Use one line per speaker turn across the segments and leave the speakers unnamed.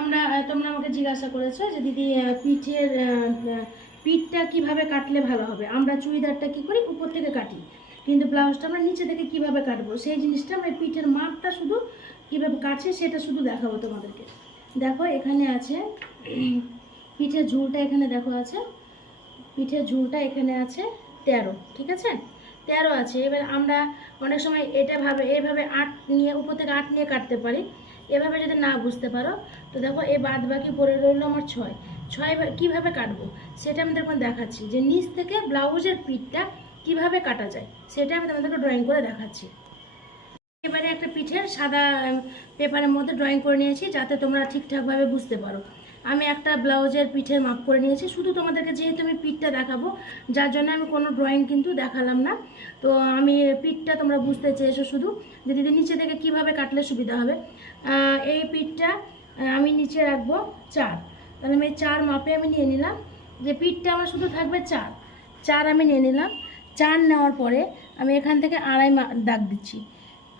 আমরা, তোমরা আমাকে জিজ্ঞাসা করেছ যে দিদি পিঠের পিঠটা কীভাবে কাটলে ভালো হবে? আমরা চুড়িদারটা কি করি? উপর থেকে কাটি। কিন্তু ব্লাউজটা আমরা নিচে থেকে কীভাবে কাটবো? সেই জিনিসটা আমরা পিঠের মাপটা শুধু কীভাবে কাটছি সেটা শুধু দেখাবো তোমাদেরকে। দেখো, এখানে আছে পিঠের ঝুলটা এখানে দেখো আছে। পিঠের ঝুলটা এখানে আছে তেরো, ঠিক আছে? তেরো আছে। এবার আমরা অনেক সময় এটা ভাবে এইভাবে আট নিয়ে, উপর থেকে আট নিয়ে কাটতে পারি। এভাবে যদি না বুঝতে পারো, তো দেখো এই বাদ বাকি পড়ে রইল আমার ছয়। ছয় কীভাবে কাটবো? সেটা আমি তোমাকে দেখাচ্ছি। যে নিচ থেকে ব্লাউজের পিঠটা কীভাবে কাটা যায়, সেটা আমি তোমাদেরকে ড্রয়িং করে দেখাচ্ছি। এবারে একটা পিঠের সাদা পেপারের মধ্যে ড্রয়িং করে নিয়েছি, যাতে তোমরা ঠিকঠাকভাবে বুঝতে পারো। আমি একটা ব্লাউজের পিঠের মাপ করে নিয়েছি। শুধু তোমাদেরকে যেহেতু আমি পিঠটা দেখাবো, যার জন্য আমি কোনো ড্রয়িং কিন্তু দেখালাম না। তো আমি পিঠটা তোমরা বুঝতে চেয়েছো শুধু যে দিদি নিচে থেকে কীভাবে কাটলে সুবিধা হবে। এই পিঠটা আমি নিচে রাখব চার। তাহলে আমি চার মাপে আমি নিয়ে নিলাম। যে পিঠটা আমার শুধু থাকবে চার। চার আমি নিয়ে নিলাম। চার নেওয়ার পরে আমি এখান থেকে আড়াই দাগ দিচ্ছি।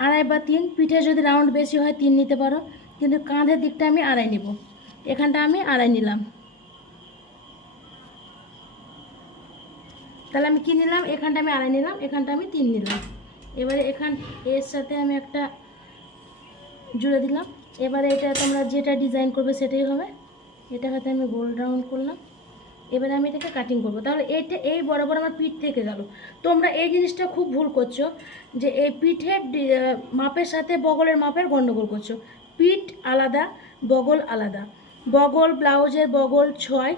আড়াই বা তিন। পিঠে যদি রাউন্ড বেশি হয়, তিন নিতে পারো। কিন্তু কাঁধের দিকটা আমি আড়াই নেব। এখানটা আমি আড়াই নিলাম। তাহলে আমি কি নিলাম? এখানটা আমি আড়াই নিলাম, এখানটা আমি তিন নিলাম। এবারে এখান, এর সাথে আমি একটা জুড়ে দিলাম। এবারে এটা তোমরা যেটা ডিজাইন করবে সেটাই হবে। এটা হয়তো আমি গোল রাউন্ড করলাম। এবারে আমি এটাকে কাটিং করব। তাহলে এইটা, এই বরাবর আমার পিঠ থেকে গেল। তোমরা এই জিনিসটা খুব ভুল করছ, যে এই পিঠের মাপের সাথে বগলের মাপের গণ্ডগোল করছ। পিঠ আলাদা, বগল আলাদা। বগল ব্লাউজের বগল ছয়,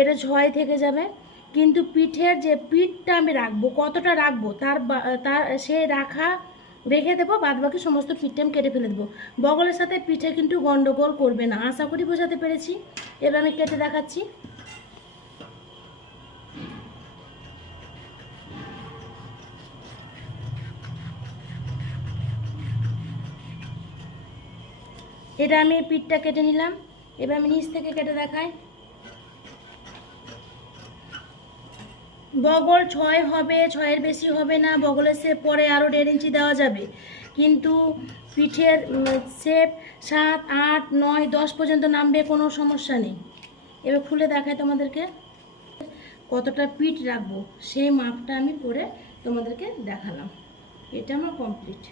এটা ছয় থেকে যাবে। কিন্তু পিঠের যে পিঠটা আমি রাখব, কতটা রাখব, তার তার, সে রাখা রেখে দেবো বাদ বাকি সমস্ত পিঠটা আমি কেটে ফেলে দেবো। বগলের সাথে পিঠে কিন্তু গন্ডগোল করবে না। আশা করি বোঝাতে পেরেছি। এবার আমি কেটে দেখাচ্ছি। এটা আমি পিঠটা কেটে নিলাম। এবার আমি নিচ থেকে কেটে দেখাই। বগল ছয় হবে, ছয়ের বেশি হবে না, বগলের শেপ পরে আরও দেড় ইঞ্চি দেওয়া যাবে। কিন্তু পিঠের শেপ সাত, আট, নয়, দশ পর্যন্ত নামবে, কোনো সমস্যা নেই। এবার খুলে দেখাই তোমাদেরকে কতটা পিঠ রাখব। সেই মাপটা আমি করে তোমাদেরকে দেখালাম। এটা আমার কমপ্লিট